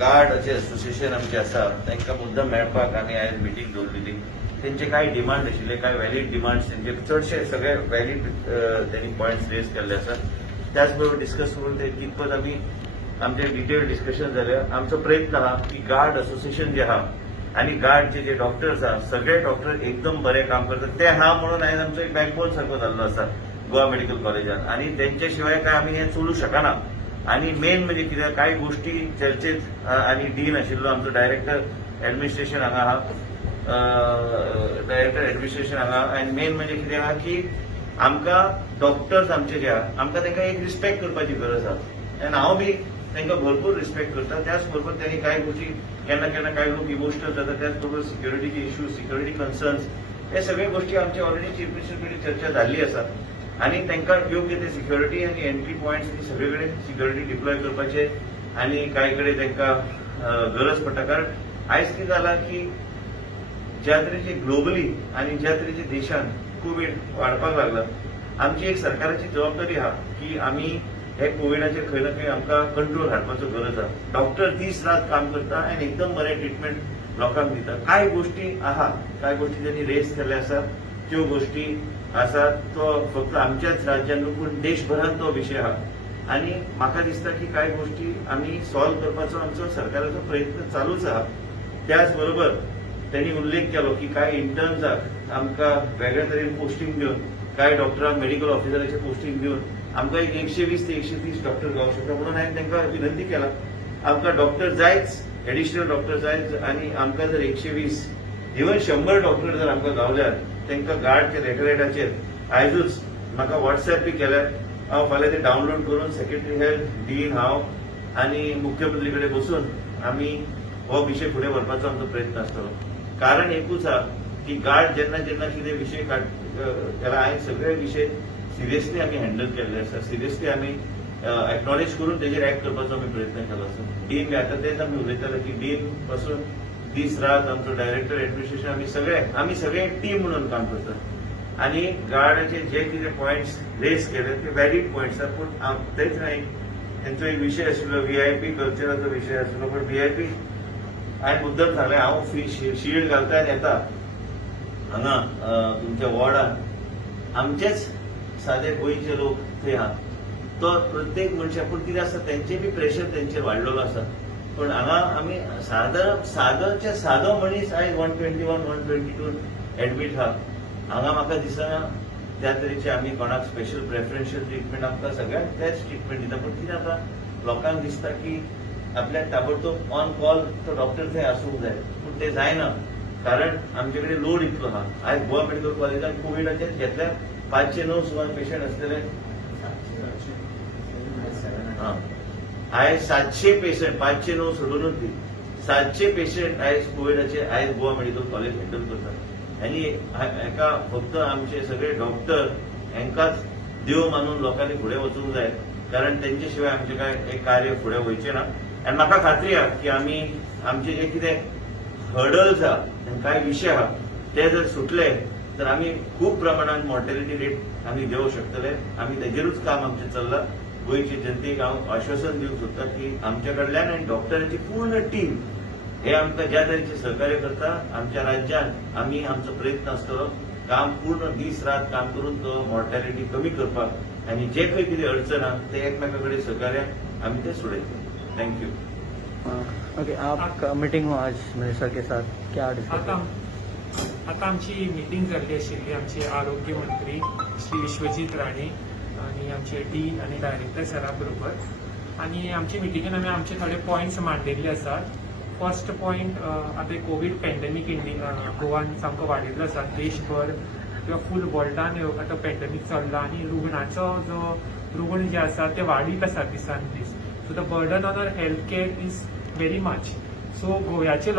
Guard association आमचे आसा तांकां मुद्दम मेळपाक आमी आयज मिटींग दवरलेली. तेंचे काय डिमांड आशिल्ले, काय वॅलीड डिमांड्स तेंचे चडशे सगळे वॅलीड त्यांनी पॉयंट्स रेज केल्ले आसात. त्याच बरोबर डिस्कस करून ते कितपत आमी आमचे डिटेल डिस्कशन जालें. आमचो प्रयत्न आहा की गार्ड असोसिएशन जे आहा आणि गार्डचे जे डॉक्टर्स आहा सगळे डॉक्टर एकदम बरे काम करतात. ते हा म्हणून आयज आमचो एक बॅकबोन सारको जाल्लो आसा गोवा मेडिकल कॉलेजात आणि त्यांच्या शिवाय काय आमी हें चलूं शकना. आणि मेन म्हणजे कितें काही गोष्टी चर्चेत आणि डीन आशिल्लो आमचो डायरेक्टर ऍडमिनिस्ट्रेशन हांगा आहा, डायरेक्टर ऍडमिनिस्ट्रेशन हांगा. आनी मेन म्हणजे कितें आहा की आमकां डॉक्टर्स आमचे जे आहा आमकां तांकां एक रिस्पेक्ट करपाची गरज आहा आनी हांव बी तांकां भरपूर रिस्पेक्ट करता. त्याच बरोबर त्यांनी काही गोष्टी केन्ना केन्ना काही लोक इमोशनल जातात. त्याच बरोबर सिक्युरिटीचे इश्यूज, सिक्युरिटी कन्सर्न्स हे सगळे गोष्टी आमची ऑलरेडी चीफ मिनिस्टर कडेन चर्चा जाल्ली आसा आणि तांकां योग्य ते सिक्युरिटी आणि एंट्री पॉयंट्स सगळे कडेन सिक्युरिटी डिप्लॉय करपाचे आणि काही कडेन तांकां गरज पडटा. कारण आयज कितें जाला की ज्या तरेचे ग्लोबली आणि ज्या तरेचे देशान कोविड वाडपाक लागला, आमची एक सरकाराची जबाबदारी आहा की आमी हे कोविडाचेर खंय ना खंय आमकां कंट्रोल हाडपाचो गरज आहा. डॉक्टर दीस रात काम करता आनी एकदम बरें ट्रिटमेंट लोकांक दिता. काय गोष्टी आहा, काय गोष्टी त्यांनी रेज केल्ल्या आसा त्यो गोष्टी आसा तो फक्त आमच्याच राज्यान न्हू पूण देशभरात तो विशय आहा. आणि म्हाका दिसता की काय गोष्टी आमी सॉल्व करपाचो आमचो सरकाराचो प्रयत्न चालूच आहा. त्याच बरोबर त्यांनी उल्लेख केलो की काय इंटर्न्साक आमकां वेगळ्या तरेन पोस्टिंग दिवन, काय डॉक्टरांक मेडिकल ऑफिसराचे पोस्टिंग दिवन आमकां एक 120 ते 130 डॉक्टर गावूंक शकता. म्हणून हांवें तांकां विनंती केला आमकां डॉक्टर जायच, एडिशनल डॉक्टर जायच आणि आमकां जर 120 इवन 100 डॉक्टर जर आमकां गावल्यार तांकां गार्डच्या लेटरहेडाचेर आयजूच म्हाका व्हॉट्सएप बी केल्यार हांव फाल्यां ते डावनलोड करून सेक्रेटरी हेल्थ, डीन, हांव आनी मुख्यमंत्री कडेन बसून आमी हो विशय फुडें व्हरपाचो आमचो प्रयत्न आसतलो. कारण एकूच आहा की गार्ड जेन्ना जेन्ना कितें विशय केला हांवें सगळे विशय सिरियसली आमी हँडल केल्ले आसा. सिरियसली आमी एक्नॉलेज करून तेजेर एक्ट करपाचो आमी प्रयत्न केलो आसा. डीन बी आतां तेच आमी उलयताले की डीन पासून दीस रात आमचो डायरेक्टर ऍडमिनिस्ट्रेशन आमी सगळे एक टीम म्हणून काम करतात. आणि गार्डाचे जे कितें पॉयंट्स रेज केले ते वॅलीड पॉयंट्स आसा. पूण तेच न्हय, तेंचो एक विशय आशिल्लो व्हीआयपी कल्चराचो विशय आशिल्लो. पण व्हीआयपी हांवें मुद्दम सांगलें हांव शील्ड घालता आनी येता हांगा तुमच्या वॉर्डान आमचेच सादे गोंयचे लोक थंय आहा. तो प्रत्येक मनशा पूण कितें आसा तेंचे बी प्रेशर तेंचेर वाडलेलो आसा. पण हांगा आमी सादोच्या सादो मनीस आयज 121, 122 एडमीट आहा. हांगा म्हाका दिसना त्या तरेचे आमी कोणाक स्पेशल प्रेफरन्शियल ट्रिटमेंट आमकां सगळ्यांक तेच ट्रिटमेंट दिता. पण कितें जाता लोकांक दिसता की आपल्याक ताबडतोब ऑन कॉल तो डॉक्टर थंय आसूंक जाय, पूण तें जायना. कारण आमचे कडेन लोड इतलो आहा. आयज गोवा मेडिकल कॉलेजान कोविडाचेर घेतल्यार 509 सुमार पेशंट आसतले. आयज 700 पेशंट, 509 सोडूनच दी 700 पेशंट आयज कोविडाचे आयज गोवा मेडिकल कॉलेज हँडल करतात. आनी हेका फक्त आमचे सगळे डॉक्टर हेंकाच देव मानून लोकांनी फुडें वचूंक जाय. कारण तेंचे शिवाय आमचे काय एक कार्य फुडें वयचें ना. आनी म्हाका खात्री आहा की आमी आमचे जे कितें हर्डल्स आहा, काय विशय आहा ते जर सुटले तर आमी खूब प्रमाणात मॉर्टेलिटी रेट आमी देवूंक शकतले. आमी तेजेरूच काम आमचें चल्लां. गोंयचे जनतेक हांव आश्वासन दिवंक सोदता की आमच्या कडल्यान आनी डॉक्टरांची पूर्ण टीम हे आमकां ज्या तरेचे सहकार्य करता आमच्या राज्यान आमी आमचो प्रयत्न आसतलो काम पूर्ण दीस रात काम करून तो मॉर्टेलिटी कमी करपाक आनी जे खंय कितें अडचण आहा ते एकमेका कडेन सहकार्यान आमी ते सोडयतले. Thank you. ओके, आप मीटिंग हो आज मिनिस्टर के साथ क्या डिस्कस? आता आमची मिटींग जाल्ली आशिल्ली आमचे आरोग्य मंत्री श्री विश्वजीत राणे आणि आमचे डीन आणि डायरेक्टर सरा बरोबर. आणि आमचे मिटिंगेन आमी आमचे थोडे पॉयंट्स मांडिल्ले आसात. फर्स्ट पॉयंट आता कोविड पॅन्डेमीक गोवान सामको वाडिल्लो आसा. देशभर किंवा फूल वर्ल्डान आतां पॅन्डेमीक चल्ला आणि रुग्ण जे आसा ते वाडीत आसा दिसान दीस. So the burden on our health care is very much. So गोव्याच्या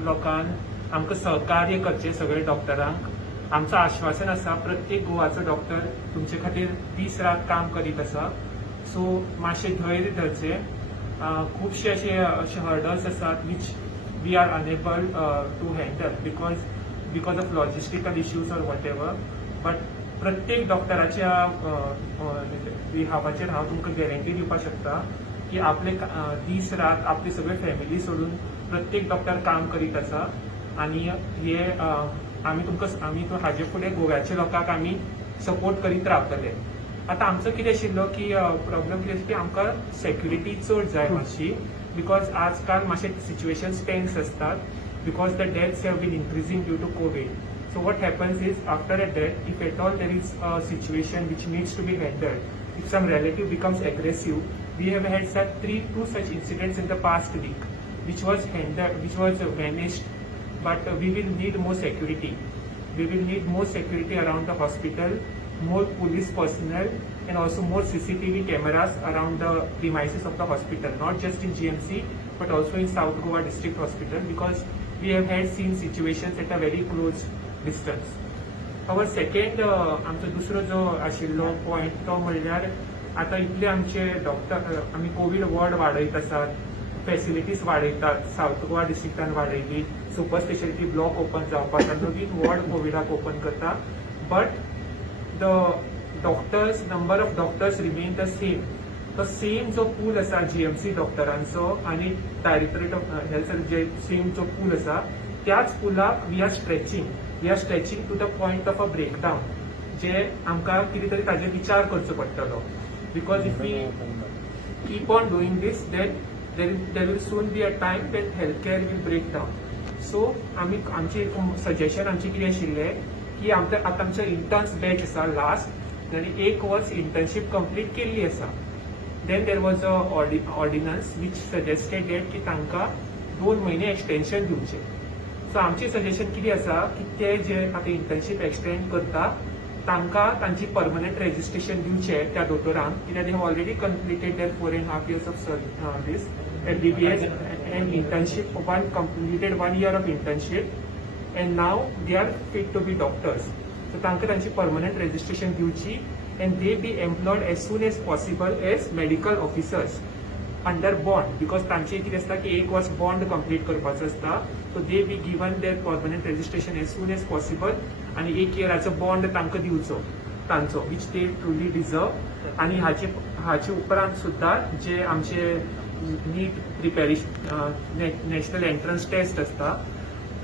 लोकांक आमकां सहकार्य करचें सगळे डॉक्टरांक. आमचं आश्वासन आसा प्रत्येक गोवाचो डॉक्टर तुमचे खातीर दीस रात काम करीत आसा. सो मातशें धैर्य धरचें. खुबशे अशे हर्डल्स आसात which we are enable to handle because of logistical issues or whatever. But प्रत्येक डॉक्टराच्या बिहाफाचेर हांव तुमकां गॅरंटी दिवपाक शकता की आपले दीस रात आपली सगळी फॅमिली सोडून प्रत्येक डॉक्टर काम करीत आसा आणि हे आमी तो हाजे फुडें गोव्याच्या लोकांक आमी सपोर्ट करीत रावतले. आतां आमचो कितें आशिल्लो की प्रॉब्लम कितें की आमकां सेक्युरिटी चड जाय मातशी, बिकॉज आजकाल मातशे सिच्युएशन टेन्स असतात, because the deaths have been increasing due to COVID. So what happens is, after a death, if at all there is a situation which needs to be handled, if some relative becomes aggressive, we have had two such incidents in the past week, which was vanished. But we will need more security. We will need more security around the hospital, more police personnel, and also more CCTV cameras around the premises of the hospital, not just in GMC, but also in South Goa District Hospital, because we have had seen situations at a very close distance. Our second आमचो दुसरो जो आशिल्लो point तो म्हणल्यार आतां इतले आमचे doctor आमी कोविड वॉर्ड वाडयत आसात, फॅसिलिटीज वाडयतात, साऊथ गोवा डिस्ट्रिक्टान वाडयली, सुपर स्पेशालिटी ब्लॉक ओपन जावपाक, नवीन वॉर्ड कोविडाक ओपन करता, but the doctors number of doctors remain the same. तो सेम जो पूल आसा जीएमसी डॉक्टरांचो आनी डायरेक्टरेट ऑफ हेल्थ सर्विस जे सेम जो पूल आसा, त्याच पुलाक we are stretching to the point of a breakdown, जे आमकां कितें तरी ताजेर विचार करचो पडटलो, because if we keep on doing this then there will soon be a time when healthcare will break down. So आमची सजेशन आमचे कितें आशिल्लें की आमचे इंटर्न्स बॅच आसा लास्ट, आनी 1 वर्स इंटर्नशीप कंप्लीट केल्ली आसा. Then there was a ordinance which suggested date की तांकां 2 म्हयने एक्सटेन्शन दिवचें. सो आमचें सजेशन कितें आसा की ते जे आतां इंटर्नशीप एक्सटेंड करता तांकां तांची परमनंट रेजिस्ट्रेशन दिवचें त्या दोतोरांक, कित्याक they have already completed there 4.5 years of service MBBS and internship, completed 1 year of internship, and now they are fit to be doctors. So तांकां तांची परमनंट रेजिस्ट्रेशन दिवची, and they be employed as soon as possible as medical officers under bond, because तांचे कितें आसता की 1 वर्स bond complete करपाचो आसता. So they be given there permanent registration as soon as possible, आनी 1 yearचो बॉन्ड तांकां दिवचो तांचो, विच दे ट्रुली डिजर्व. आनी हाचे उपरांत सुद्दां जे आमचे नीट प्रिपेरेशन नॅशनल एंट्रन्स टेस्ट आसता,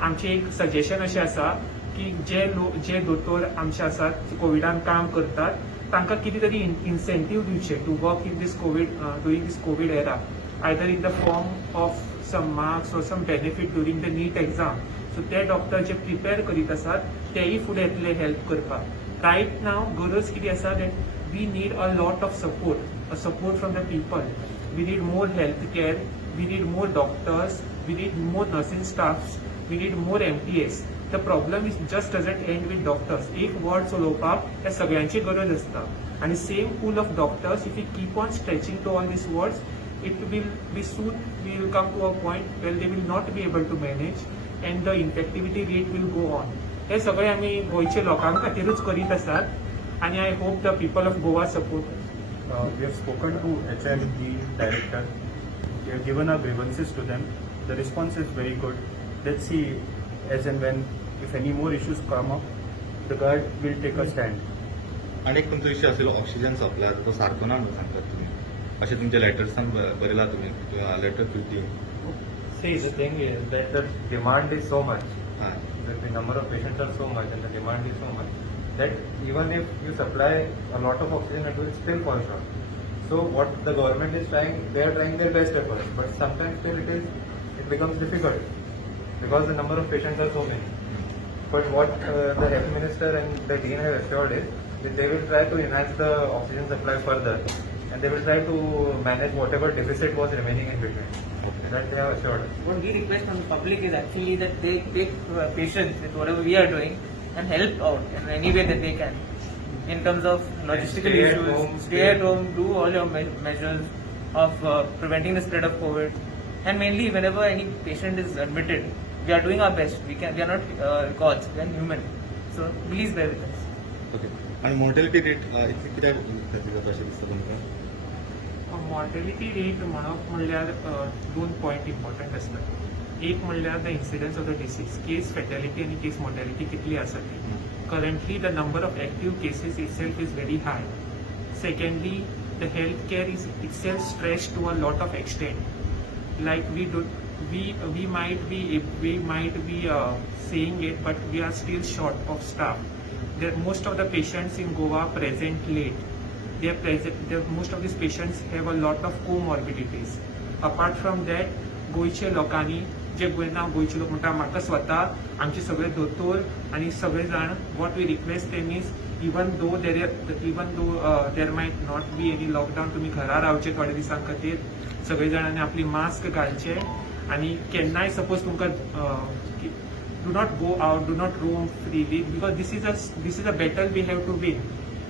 आमचें एक सजेशन अशें आसा की जे दोतोर आमचे आसात कोविडान काम करतात तांकां कितें तरी इन्सेंटीव दिवचे to work in this COVID during this COVID era, either in the form of some marks or some benefit during the NEET exam. So ते डॉक्टर जे प्रिपेर करीत आसात तेय फुडें येतले हेल्प करपाक. रायट नाव गरज कितें आसा that we need a lot of support from the people. We need more healthcare, we need more doctors, we need more nursing staffs, we need more MTS. The problem is just doesn't end with doctors. एक ward चलोवपाक त्या सगळ्यांची गरज आसता, आणि same pool of doctors, if we keep on stretching to all these wards, it will be soon we will come to a point where they will not be able to manage and the infectivity rate will go on. हे सगळे आमी गोंयचे लोकां खातीरूच करीत आसात, आणि I hope the people of Goa support us. We have spoken to HMD director. We have given our grievances to them. The response is very good. Let's see as and when, if any more issues come up, the guard will take a stand. अनेक तुमचो विषय आशिल्लो oxygen supply, तो सारको ना म्हणून सांगतात तुमी, अशें तुमच्या लेटर्सान बरयला तुमी, letter 15. See, the thing is that the demand is so much, हय that the number of patients are so much and the demand is so much, that even if you supply a lot of oxygen, it will still fall short. So what the government is trying, they are trying their best efforts, but sometimes still it becomes difficult because the number of patients are so many. But what the health minister and the dean have assured is that they will try to enhance the oxygen supply further, and they will try to manage whatever deficit was remaining in between. That they have assured us. What we request from the public is actually that they take patience with whatever we are doing and help out in any way that they can, in terms of logistical Stay at issues, home, stay at home, do all your measures of preventing the spread of COVID, and mainly whenever any patient is admitted, we are doing our best. We are not gods, we are human. So please bear with us. Okay. आणि mortality rate इतली कित्याक खातीर जाता अशें दिसता तुमकां? Mortality rate म्हणप म्हणल्यार 2 point important आसतात. एक म्हणल्यार the incidence of the disease, case fatality आनी केस मॉर्टेलिटी कितली आसा ती. Currently the number of active cases itself is very high. Secondly, the healthcare is itself stretched to a lot of extent. Like we might be saying it, but we are still short of staff. Most of the patients in Goa present late. Most of these patients have a lot of comorbidities. Apart from that, गोयचे लोकांनी जे गोयचे लोक म्हणटा म्हाका स्वता आमचे सगळे दोतोर आनी सगळे जाण what we request them is even though there might not be any lockdown तुमी घरा रावचे थोडे दिसां खातीर सगळे जाणांनी आपली मास्क घालचे आनी केन्नाय सपोज तुमकां do not go out, do not roam freely, because this is a battle we have to win.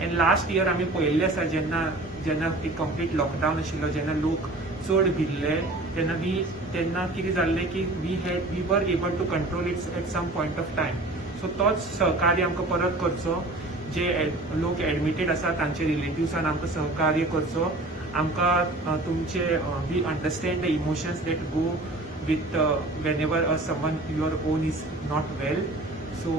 And last year आमी पळयल्लें आसा जेन्ना कंप्लीट लॉकडावन आशिल्लो जेन्ना लोक चड भिल्ले तेन्ना कितें जाल्लें की we were able to control it at some point of time. So तोच सहकार्य आमकां परत करचो. जे लोक एडमिटेड आसा तांचे रिलेटिव्सान आमकां सहकार्य करचो. आमकां तुमचे we understand the emotions that go with whenever someone your own is not well. So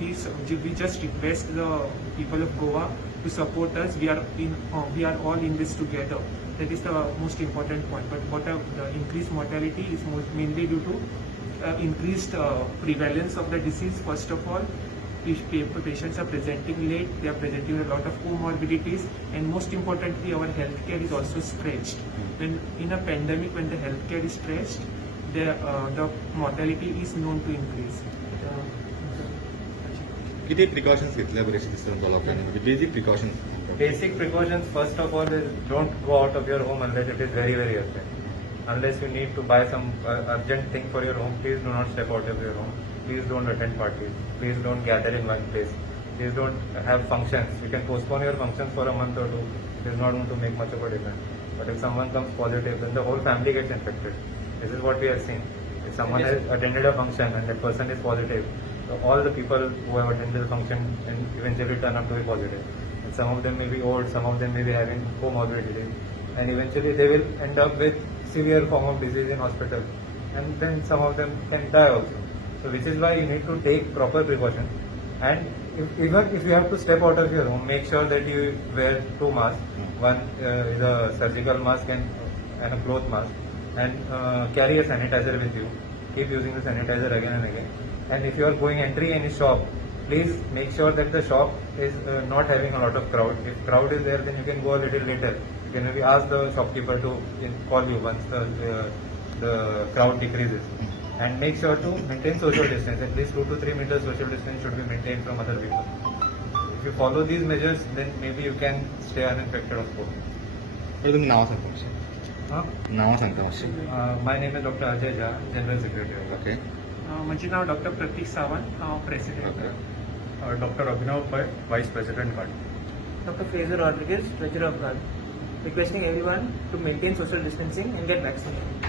we just request the people of Goa to support us. We are all in this together. That is the most important point. But the increased mortality is mainly due to increased prevalence of the disease. First of all, if patients are presenting late, they are presenting with a lot of comorbidities, and most importantly, our healthcare is also stretched. When in a pandemic, when the healthcare is stretched, the mortality is known to increase. किती precautions घेतल्या बरे दिसता तुमच्या लोकांनी म्हणजे basic precautions Basic precautions, first of all, is don't go out of your home unless it is very, very urgent. Unless you need to buy some urgent thing for your home, please do not step out of your home. Please don't attend parties. Please don't gather in one place. Please don't have functions. You can postpone your functions for a month or two. It is not going to make much of a difference. But if someone comes positive, then the whole family gets infected. This is what we are seeing. If someone has attended a function and that person is positive, so all the people who have attended the function and eventually turn out to be positive. And some of them may be old, some of them may be having comorbidities, and eventually they will end up with severe form of disease in hospital, and then some of them can die also. So which is why you need to take proper precautions. And even if you have to step out of your home, make sure that you wear 2 masks. One is a surgical mask and a cloth mask. And carry a sanitizer with you. Keep using the sanitizer again and again. And if you are going entering any shop, please make sure that the shop is not having a lot of crowd. If crowd is there, then you can go a little later. You can maybe ask the shopkeeper to call you once the crowd decreases. And make sure to maintain social distance. At least 2 to 3 meters social distance should be maintained from other people. If you follow these measures, then maybe you can stay uninfected of COVID. तुम्ही नाव सांगता मातशें नाव सांगता मातशें My name is Dr. Ajay Jha, General Secretary. Okay म्हजें नांव doctor प्रतीक सावंत. हांव president. Dr. Abhinav Pai, Vice President GARD. Dr. Fraser Rodriguez, Treasurer of GARD, requesting everyone to maintain social distancing and get vaccinated.